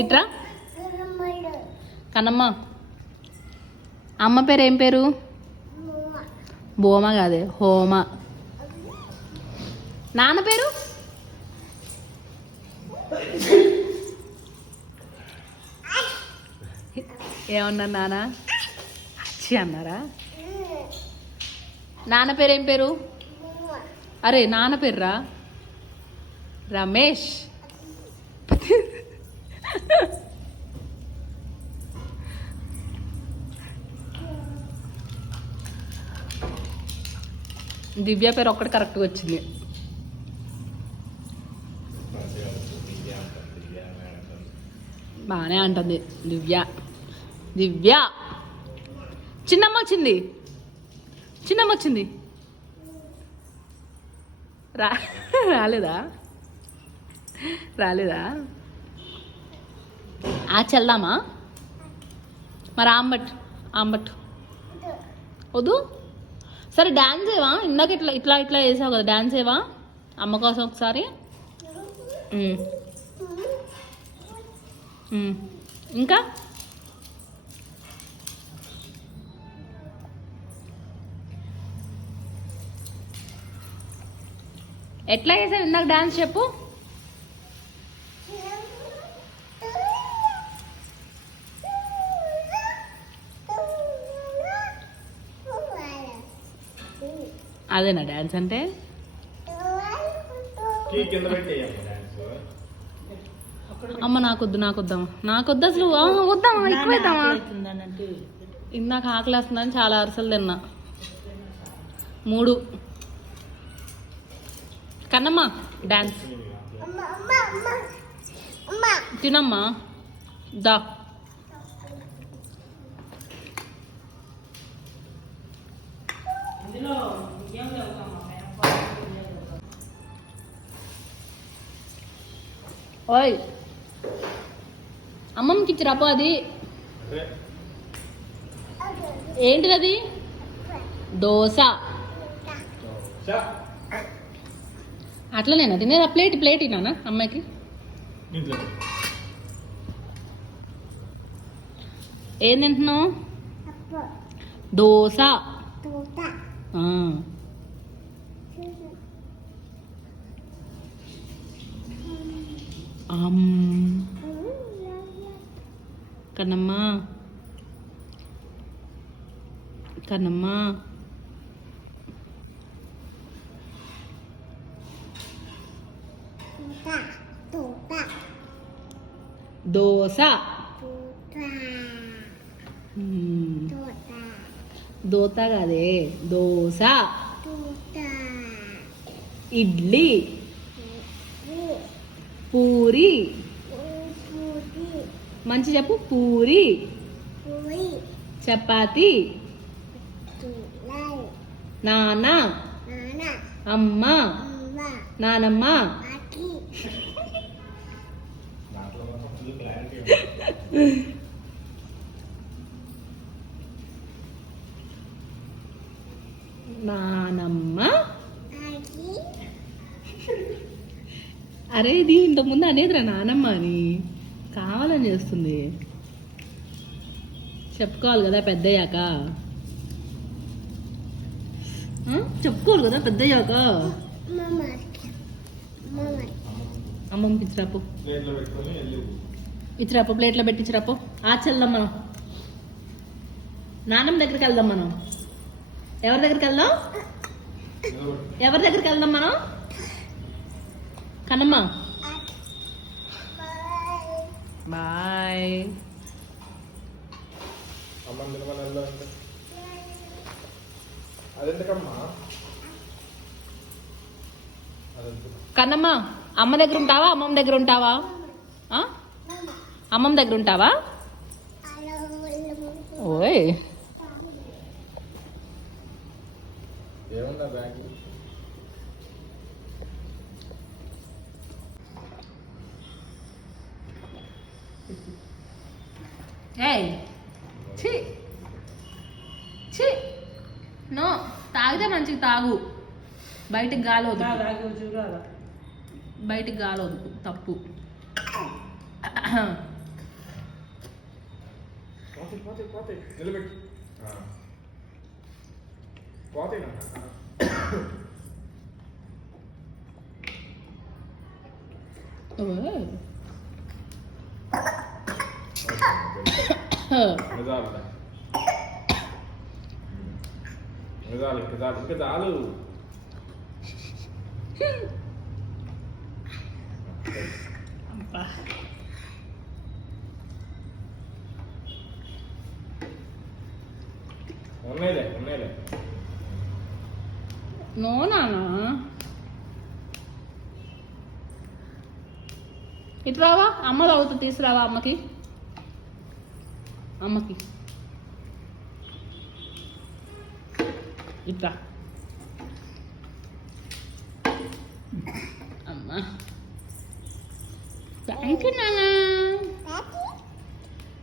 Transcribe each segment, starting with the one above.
ఇట్రా కన్నమ్మ. అమ్మ పేరు ఏం పేరు? బోమ కాదే, హోమ. నాన్న పేరు? ఏమన్నారు నాన్న? అచ్చి అన్నారా? నాన్న పేరు ఏం పేరు? అరే నాన్న పేరు రా, రమేష్. దివ్య పేరు ఒక్కటి కరెక్ట్గా వచ్చింది. బాగానే అంటుంది దివ్య. దివ్య. చిన్నమ్మ వచ్చింది, చిన్నమ్మ వచ్చింది. రాలేదా? రాలేదా? ఆ చెల్దామా మరి? ఆంబట్ వద్దు. సరే డ్యాన్స్ ఏవా? ఇందాక ఇట్లా ఇట్లా ఇట్లా వేసావు కదా, డ్యాన్స్ ఏవా అమ్మ కోసం ఒకసారి? ఇంకా ఎట్లా వేసావు ఇందాక డ్యాన్స్ చెప్పు. అదేనా డ్యాన్స్ అంటే? అమ్మ నాకొద్దు అసలు వద్దామా, ఎక్కువైద్దామా? ఇందాక ఆకలి వస్తుందని చాలా అరసలు తిన్నా, 3. కన్నమ్మ డాన్స్ తినమ్మా, దా. ఓయ్ అమ్మమ్మకి ఇచ్చిరాపో. అది ఏంటిది? అది దోశ. అట్లనేనా తినేది? ప్లేట్ ఇనానా అమ్మాయికి? ఏం తింటున్నావు? దోశ. కన్నమ్మా దోశ. దోత కాదే, దోశ. ఇడ్లీ. పూరి. మంచి చెప్పు. పూరి. చపాతి. నాన్న. అమ్మ. నానమ్మ. నానమ్మ. అరే ఇది ఇంతకుముందు అనేదిరా నానమ్మ అని, కావాలని చేస్తుంది. చెప్పుకోవాలి కదా పెద్దయ్యాక, చెప్పుకోవాలి కదా పెద్దయ్యాక. అమ్మమ్మకి ఇచ్చిరాపు, ప్లేట్లో పెట్టించిరాపు. ఆచెల్దాం మనం, నాన్నమ్మ దగ్గరికి వెళ్దాం మనం. ఎవరి దగ్గరికి వెళ్దాం మనం? కన్నమ్మ బాయ్. కన్నమ్మ అమ్మ దగ్గర ఉంటావా, అమ్మమ్మ దగ్గర ఉంటావా? అమ్మమ్మ దగ్గర ఉంటావా? ఓయ్ నో, తాగితే మంచిగా తాగు, బయటికి గాలి వదుకు, బయటికి గాలి వదుకు, తప్పు. పోతాయి నిలబెట్టు. పోతాయి ఇంకా చాలు. ఉన్నాయిలే నో నానా ఇటు రావా, అమ్మ తాగుతుంది, తీసుకురావా అమ్మకి. ఇట్లా అమ్మా. థ్యాంక్ యూ నాన్న.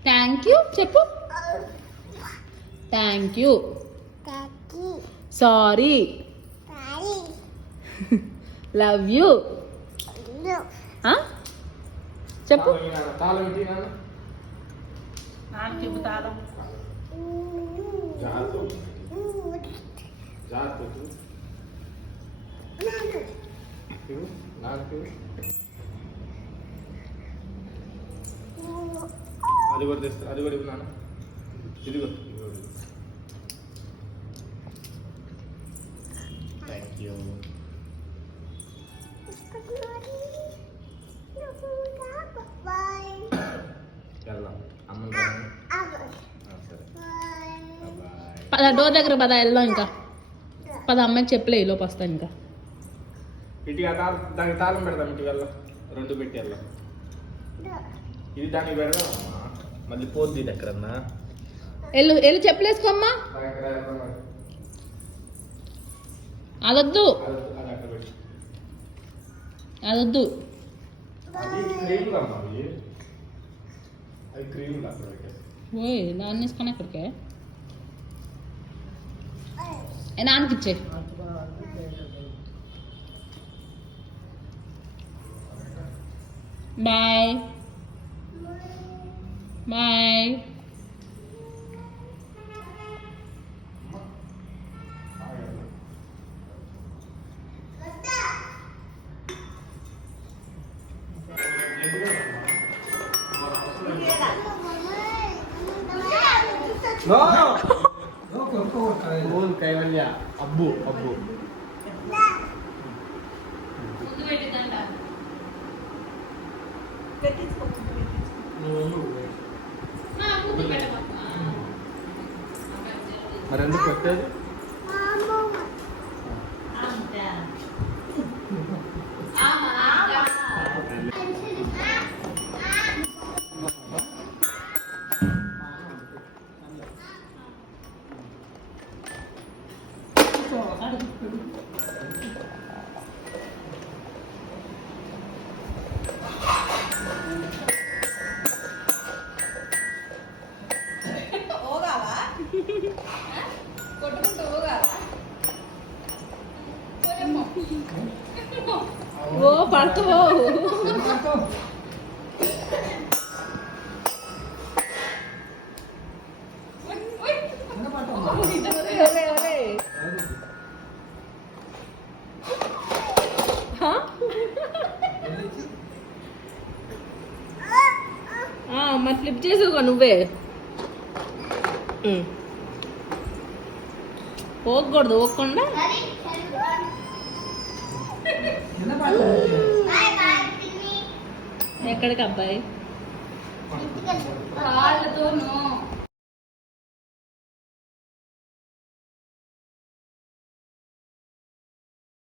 థ్యాంక్ యూ చెప్పు. Thank you. Sorry. Love you. చెప్పు. చెప్పు తాళం. అది కూడా తెస్తా, అది కూడా నాన్న. ఇదిగో థ్యాంక్ యూ. పద డోర్ దగ్గర పద, వెళ్దాం ఇంకా. పద అమ్మాయికి చెప్పలే, ఈలోపు వస్తాను ఇంకా. ఇటు దానికి తాళం పెడదాం. ఇటు వెళ్ళాం, రెండు పెట్టి వెళ్ళాం. ఇది దానికి పెడదాం. మళ్ళీ పోద్ది ఇది ఎక్కడన్నా. వెళ్ళు చెప్పలేసుకోమ్మా. అదొద్దు. ఓయ్ దాన్ని తీసుకొని ఎక్కడికే నాన్నకి ఇచ్చే. Bye bye. కైవల్య అబ్బు మరి ఎందుకు పెట్టేది? ఓ పడుతూ మరి ఫ్లిప్ చేసావుగా నువ్వే. పోకూడదు, పోకుండా ఎక్కడికి అబ్బాయి?